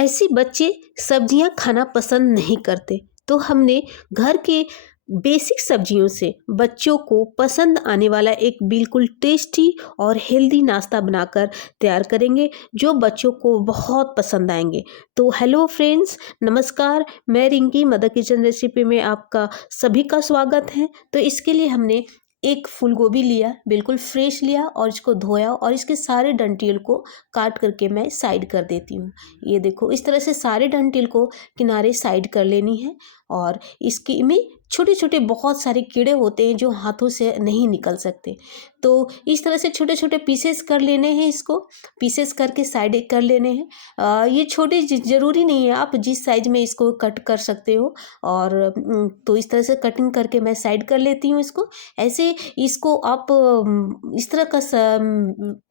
ऐसे बच्चे सब्जियां खाना पसंद नहीं करते, तो हमने घर के बेसिक सब्जियों से बच्चों को पसंद आने वाला एक बिल्कुल टेस्टी और हेल्दी नाश्ता बनाकर तैयार करेंगे जो बच्चों को बहुत पसंद आएंगे। तो हेलो फ्रेंड्स, नमस्कार। मैं रिंकी मदर किचन रेसिपी में आपका सभी का स्वागत है। तो इसके लिए हमने एक फूल गोभी लिया, बिल्कुल फ्रेश लिया और इसको धोया और इसके सारे डंठल को काट करके मैं साइड कर देती हूँ। ये देखो, इस तरह से सारे डंठल को किनारे साइड कर लेनी है। और इसकी में छोटे छोटे बहुत सारे कीड़े होते हैं जो हाथों से नहीं निकल सकते, तो इस तरह से छोटे छोटे पीसेस कर लेने हैं। इसको पीसेस करके साइड कर लेने हैं। ये छोटे ज़रूरी नहीं है, आप जिस साइज में इसको कट कर सकते हो। और तो इस तरह से कटिंग करके मैं साइड कर लेती हूँ इसको। ऐसे इसको आप इस तरह का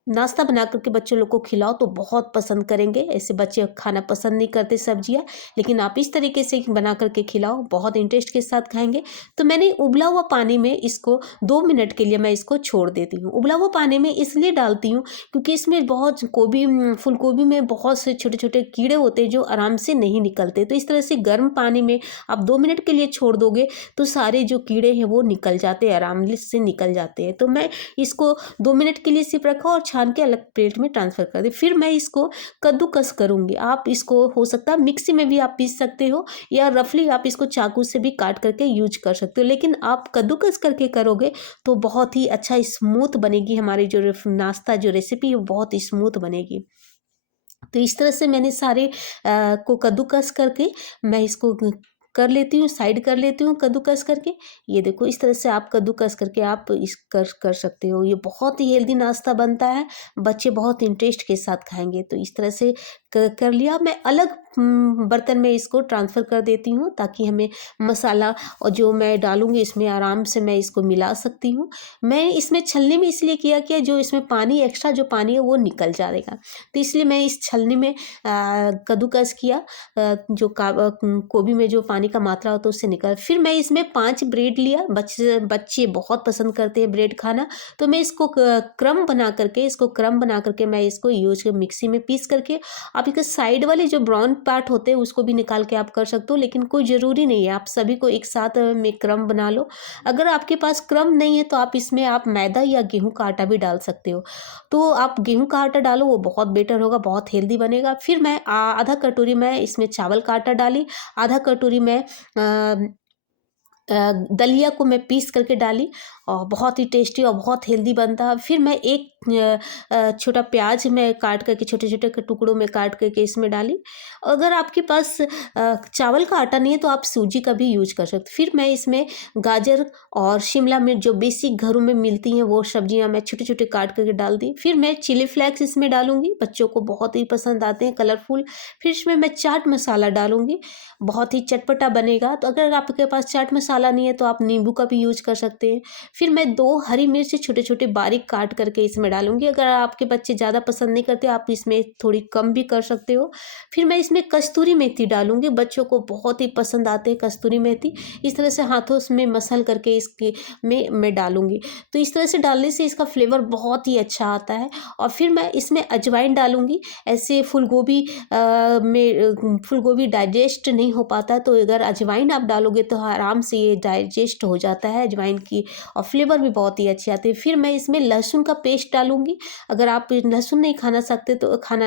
नाश्ता बना करके बच्चों लोग को खिलाओ तो बहुत पसंद करेंगे। ऐसे बच्चे खाना पसंद नहीं करते सब्जियां, लेकिन आप इस तरीके से बना करके खिलाओ, बहुत इंटरेस्ट के साथ खाएंगे। तो मैंने उबला हुआ पानी में इसको 2 मिनट के लिए मैं इसको छोड़ देती हूँ। उबला हुआ पानी में इसलिए डालती हूँ क्योंकि इसमें बहुत फूल गोभी में बहुत से छोटे छोटे कीड़े होते हैं जो आराम से नहीं निकलते। तो इस तरह से गर्म पानी में आप 2 मिनट के लिए छोड़ दोगे तो सारे जो कीड़े हैं वो निकल जाते हैं, आराम से निकल जाते हैं। तो मैं इसको 2 मिनट के लिए सिर्फ रखा और छान के अलग प्लेट में ट्रांसफ़र कर दी। फिर मैं इसको कद्दूकस करूँगी। आप इसको हो सकता है मिक्सी में भी आप पीस सकते हो या रफली आप इसको चाकू से भी काट करके यूज कर सकते हो, लेकिन आप कद्दूकस करके करोगे तो बहुत ही अच्छा स्मूथ बनेगी। हमारी जो नाश्ता जो रेसिपी है वो बहुत स्मूथ बनेगी। तो इस तरह से मैंने सारे को कद्दूकस करके मैं इसको कर लेती हूँ, साइड कर लेती हूँ कद्दूकस करके। ये देखो, इस तरह से आप कद्दूकस करके आप इस कर सकते हो। ये बहुत ही हेल्दी नाश्ता बनता है, बच्चे बहुत इंटरेस्ट के साथ खाएंगे। तो इस तरह से कर लिया। मैं अलग बर्तन में इसको ट्रांसफ़र कर देती हूँ ताकि हमें मसाला और जो मैं डालूँगी इसमें आराम से मैं इसको मिला सकती हूँ। मैं इसमें छलनी में इसलिए किया कि जो इसमें पानी एक्स्ट्रा जो पानी है वो निकल जाएगा, तो इसलिए मैं इस छलनी में कद्दूकस किया। जो गोभी में जो पानी का मात्रा होता है उससे निकल। फिर मैं इसमें 5 ब्रेड लिया। बच्चे बहुत पसंद करते हैं ब्रेड खाना, तो मैं इसको क्रम बना करके मैं इसको यूज मिक्सी में पीस करके आप इसके साइड वाले जो ब्राउन पार्ट होते हैं उसको भी निकाल के आप कर सकते हो, लेकिन कोई ज़रूरी नहीं है, आप सभी को एक साथ में क्रम बना लो। अगर आपके पास क्रम नहीं है तो आप इसमें आप मैदा या गेहूं का आटा भी डाल सकते हो। तो आप गेहूं का आटा डालो, वो बहुत बेटर होगा, बहुत हेल्दी बनेगा। फिर मैं आधा कटोरी मैं इसमें चावल का आटा डाली, आधा कटोरी मैं दलिया को मैं पीस करके डाली और बहुत ही टेस्टी और बहुत हेल्दी बनता है। फिर मैं एक छोटा प्याज मैं काट करके छोटे छोटे टुकड़ों में काट करके इसमें डाली। अगर आपके पास चावल का आटा नहीं है तो आप सूजी का भी यूज कर सकते। फिर मैं इसमें गाजर और शिमला मिर्च जो बेसिक घरों में मिलती हैं वो सब्जियां मैं छोटे छोटे काट करके डाल दी। फिर मैं चिली फ्लेक्स इसमें डालूंगी, बच्चों को बहुत ही पसंद आते हैं कलरफुल। फिर इसमें मैं चाट मसाला डालूंगी, बहुत ही चटपटा बनेगा। तो अगर आपके पास चाट मसाला नहीं है तो आप नींबू का भी यूज कर सकते हैं। फिर मैं 2 हरी मिर्च छोटे छोटे बारीक काट करके इसमें डालूंगी। अगर आपके बच्चे ज़्यादा पसंद नहीं करते आप इसमें थोड़ी कम भी कर सकते हो। फिर मैं इसमें कस्तूरी मेथी डालूंगी, बच्चों को बहुत ही पसंद आते हैं कस्तूरी मेथी। इस तरह से हाथों में मसल करके इसके में मैं डालूंगी। तो इस तरह से डालने से इसका फ्लेवर बहुत ही अच्छा आता है। और फिर मैं इसमें अजवाइन डालूंगी। ऐसे फूल गोभी डाइजेस्ट नहीं हो पाता, तो अगर अजवाइन आप डालोगे तो आराम से ये डाइजेस्ट हो जाता है अजवाइन की, और फ्लेवर भी बहुत ही अच्छी आती है। फिर मैं इसमें लहसुन का पेस्ट डालूंगी। अगर आप लहसुन नहीं खाना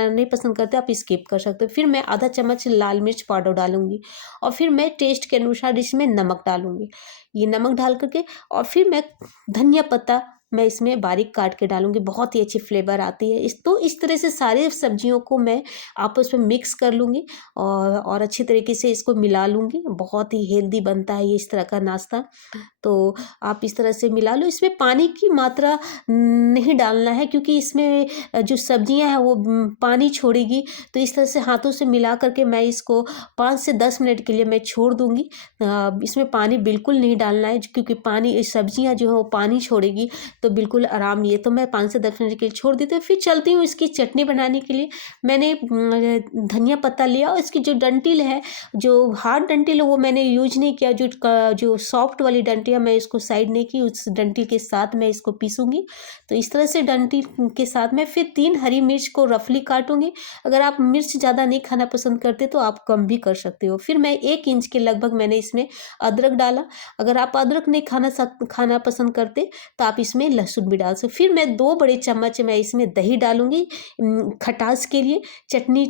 नहीं पसंद करते आप स्किप कर सकते हो। फिर मैं आधा चम्मच लाल मिर्च पाउडर डालूंगी और फिर मैं टेस्ट के अनुसार इसमें नमक डालूंगी। ये नमक डाल करके और फिर मैं धनिया पत्ता मैं इसमें बारीक काट के डालूंगी, बहुत ही अच्छी फ्लेवर आती है। इस तरह से सारे सब्जियों को मैं आपस में मिक्स कर लूँगी और अच्छी तरीके से इसको मिला लूँगी। बहुत ही हेल्दी बनता है ये इस तरह का नाश्ता। तो आप इस तरह से मिला लो। इसमें पानी की मात्रा नहीं डालना है क्योंकि इसमें जो सब्जियां हैं वो पानी छोड़ेगी। तो इस तरह से हाथों से मिला करके मैं इसको 5 से 10 मिनट के लिए मैं छोड़ दूंगी। इसमें पानी बिल्कुल नहीं डालना है क्योंकि पानी सब्जियां जो है वो पानी छोड़ेगी, तो बिल्कुल आराम, ये तो मैं 5 से 10 मिनट के लिए छोड़ देती हूँ। फिर चलती हूँ इसकी चटनी बनाने के लिए। मैंने धनिया पत्ता लिया और इसकी जो डंठल है, जो हार्ड डंठल है वो मैंने यूज नहीं किया, जो सॉफ्ट वाली डंठल है मैं इसको साइड नहीं की, उस डंठल के साथ मैं इसको पीसूँगी। तो इस तरह से डंठल के साथ मैं फिर 3 हरी मिर्च को रफली काटूँगी। अगर आप मिर्च ज़्यादा नहीं खाना पसंद करते तो आप कम भी कर सकते हो। फिर मैं 1 इंच के लगभग मैंने इसमें अदरक डाला। अगर आप अदरक नहीं खाना पसंद करते तो आप इसमें लहसुन भी डाल सकते। फिर मैं 2 बड़े चम्मच मैं इसमें दही डालूँगी खटास के लिए। चटनी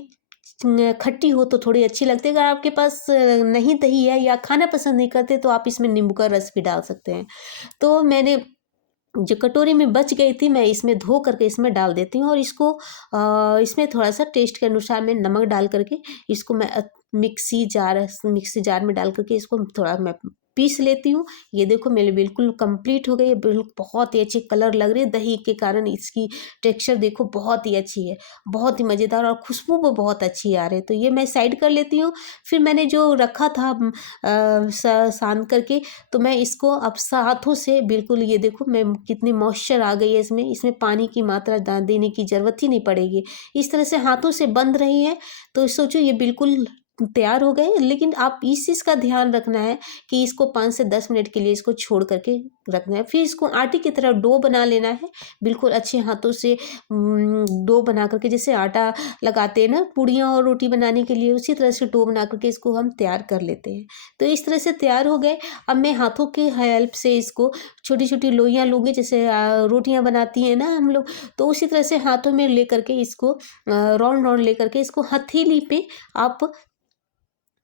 खट्टी हो तो थोड़ी अच्छी लगती है। अगर आपके पास नहीं दही है या खाना पसंद नहीं करते तो आप इसमें नींबू का रस भी डाल सकते हैं। तो मैंने जो कटोरी में बच गई थी मैं इसमें धो करके इसमें डाल देती हूँ और इसको इसमें थोड़ा-सा टेस्ट के अनुसार मैं नमक डाल करके इसको मैं मिक्सी जार में डाल करके इसको थोड़ा मैं पीस लेती हूँ। ये देखो मेरी बिल्कुल कंप्लीट हो गई है, बहुत ही अच्छी कलर लग रही है, दही के कारण इसकी टेक्सचर देखो बहुत ही अच्छी है, बहुत ही मज़ेदार और खुशबू भी बहुत अच्छी आ रही है। तो ये मैं साइड कर लेती हूँ। फिर मैंने जो रखा था सान करके, तो मैं इसको अब हाथों से बिल्कुल, ये देखो मैं कितनी मॉइस्चर आ गई है इसमें, पानी की मात्रा देने की ज़रूरत ही नहीं पड़ेगी। इस तरह से हाथों से बंध रही है तो सोचो ये बिल्कुल तैयार हो गए। लेकिन आप इस चीज़ का ध्यान रखना है कि इसको 5 से 10 मिनट के लिए इसको छोड़ करके रखना है। फिर इसको आटे की तरह डो बना लेना है, बिल्कुल अच्छे हाथों से डो बना करके, जैसे आटा लगाते हैं ना पूड़ियाँ और रोटी बनाने के लिए, उसी तरह से डो बना करके इसको हम तैयार कर लेते हैं। तो इस तरह से तैयार हो गए। अब मैं हाथों की हेल्प से इसको छोटी-छोटी लोइयाँ लूँगी, जैसे रोटियाँ बनाती हैं ना हम लोग, तो उसी तरह से हाथों में लेकर के इसको राउंड-राउंड लेकर के इसको हथेली पे आप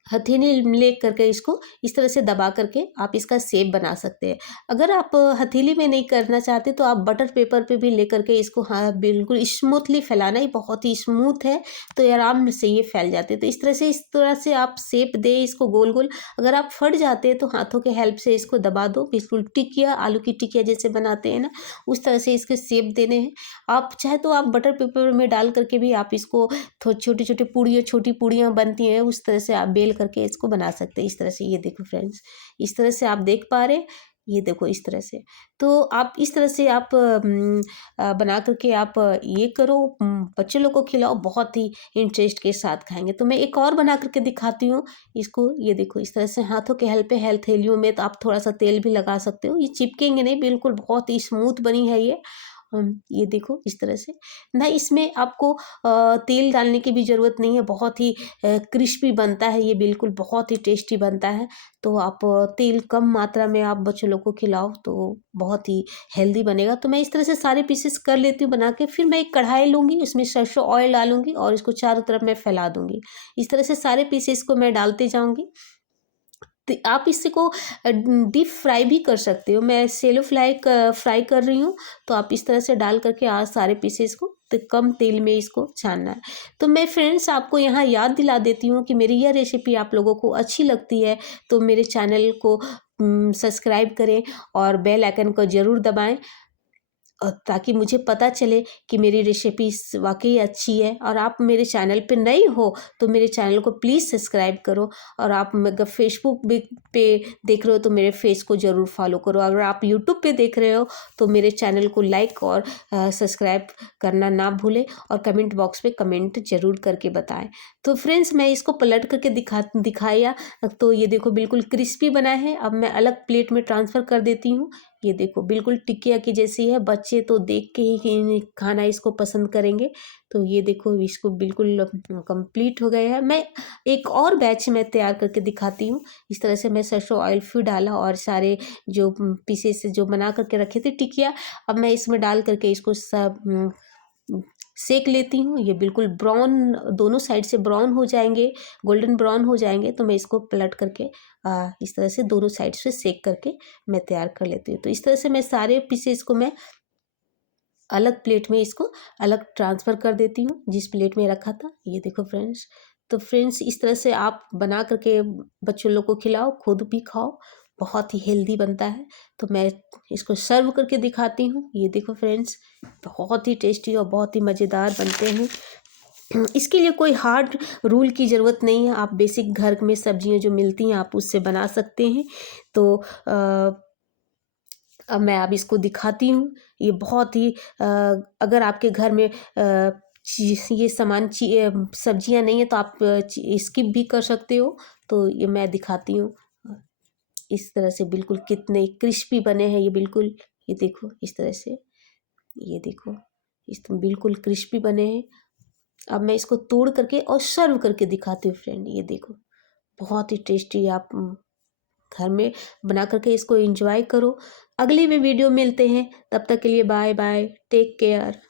हथेली ले करके इसको इस तरह से दबा करके आप इसका शेप बना सकते हैं। अगर आप हथेली में नहीं करना चाहते तो आप बटर पेपर पे भी ले करके इसको, हाँ, बिल्कुल स्मूथली फैलाना, ये बहुत ही स्मूथ है तो ये आराम से ये फैल जाते हैं। तो इस तरह से आप शेप दें इसको गोल-गोल। अगर आप फट जाते हैं तो हाथों के हेल्प से इसको दबा दो, बिल्कुल टिकिया, आलू की टिकिया जैसे बनाते हैं ना, उस तरह से इसके शेप देने हैं। आप चाहे तो आप बटर पेपर में डाल करके भी आप इसको छोटी-छोटी छोटी पूड़ियाँ बनती हैं, उस तरह से आप बेल करके इसको बना सकते हैं इस तरह से। ये देखो फ्रेंड्स, इस तरह से आप देख पा रहे हैं, ये देखो इस तरह से। तो आप इस तरह से आप बना करके आप ये करो, बच्चे लोग को खिलाओ, बहुत ही इंटरेस्ट के साथ खाएँगे। तो मैं एक और बना करके दिखाती हूँ इसको। ये देखो इस तरह से हाथों के हेल्प पे, हथेलियों में तो आप थोड़ा-सा तेल भी लगा सकते हो। ये चिपकेंगे नहीं, बिल्कुल बहुत ही स्मूथ बनी है ये। ये देखो इस तरह से ना, इसमें आपको तेल डालने की भी ज़रूरत नहीं है, बहुत ही क्रिस्पी बनता है ये, बिल्कुल बहुत ही टेस्टी बनता है। तो आप तेल कम मात्रा में आप बच्चों लोग को खिलाओ तो बहुत ही हेल्दी बनेगा। तो मैं इस तरह से सारे पीसेस कर लेती हूँ बना के। फिर मैं एक कढ़ाई लूँगी, उसमें सरसों ऑयल डालूँगी और इसको चारों तरफ मैं फैला दूँगी। इस तरह से सारे पीसेस को मैं डालते जाऊँगी। तो आप इसको डीप फ्राई भी कर सकते हो। मैं सेलो फ्राई कर रही हूँ, तो आप इस तरह से डाल करके आज सारे पीसेस को तो कम तेल में इसको छानना है। तो मैं फ्रेंड्स आपको यहाँ याद दिला देती हूँ कि मेरी यह रेसिपी आप लोगों को अच्छी लगती है तो मेरे चैनल को सब्सक्राइब करें और बेल आइकन को ज़रूर दबाएं, ताकि मुझे पता चले कि मेरी रेसिपी वाक़ई अच्छी है। और आप मेरे चैनल पे नए हो तो मेरे चैनल को प्लीज़ सब्सक्राइब करो। और आप अगर फेसबुक पे देख रहे हो तो मेरे फेस को ज़रूर फॉलो करो। अगर आप यूट्यूब पे देख रहे हो तो मेरे चैनल को लाइक और सब्सक्राइब करना ना भूलें और कमेंट बॉक्स में कमेंट ज़रूर करके बताएं। तो फ्रेंड्स मैं इसको पलट करके दिखाया तो ये देखो बिल्कुल क्रिस्पी बना है। अब मैं अलग प्लेट में ट्रांसफ़र कर देती हूँ। ये देखो बिल्कुल टिकिया की जैसी है, बच्चे तो देख के ही खाना इसको पसंद करेंगे। तो ये देखो इसको बिल्कुल कंप्लीट हो गया है। मैं एक और बैच में तैयार करके दिखाती हूँ। इस तरह से मैं सरसों ऑयल फिर डाला और सारे जो पीसेस जो बना करके रखे थे टिकिया, अब मैं इसमें डाल करके इसको सब सेक लेती हूँ। ये बिल्कुल ब्राउन, दोनों साइड से ब्राउन हो जाएंगे, गोल्डन ब्राउन हो जाएंगे तो मैं इसको पलट करके इस तरह से दोनों साइड से सेक करके मैं तैयार कर लेती हूँ। तो इस तरह से मैं सारे पीसेस को मैं अलग प्लेट में इसको अलग ट्रांसफ़र कर देती हूँ जिस प्लेट में रखा था। ये देखो फ्रेंड्स, तो फ्रेंड्स इस तरह से आप बना करके बच्चों लोग को खिलाओ, खुद भी खाओ, बहुत ही हेल्दी बनता है। तो मैं इसको सर्व करके दिखाती हूँ। ये देखो फ्रेंड्स, बहुत ही टेस्टी और बहुत ही मज़ेदार बनते हैं। इसके लिए कोई हार्ड रूल की ज़रूरत नहीं है, आप बेसिक घर में सब्जियां जो मिलती हैं आप उससे बना सकते हैं। तो अब इसको दिखाती हूँ। ये बहुत ही अगर आपके घर में ये सब्जियां नहीं है तो आप स्किप भी कर सकते हो। तो ये मैं दिखाती हूँ। इस तरह से बिल्कुल कितने क्रिस्पी बने हैं ये, बिल्कुल ये देखो इस तरह से, ये देखो इस बिल्कुल क्रिस्पी बने हैं। अब मैं इसको तोड़ करके और सर्व करके दिखाती हूँ फ्रेंड। ये देखो बहुत ही टेस्टी, आप घर में बना करके इसको एंजॉय करो। अगली में वीडियो मिलते हैं, तब तक के लिए बाय बाय, टेक केयर।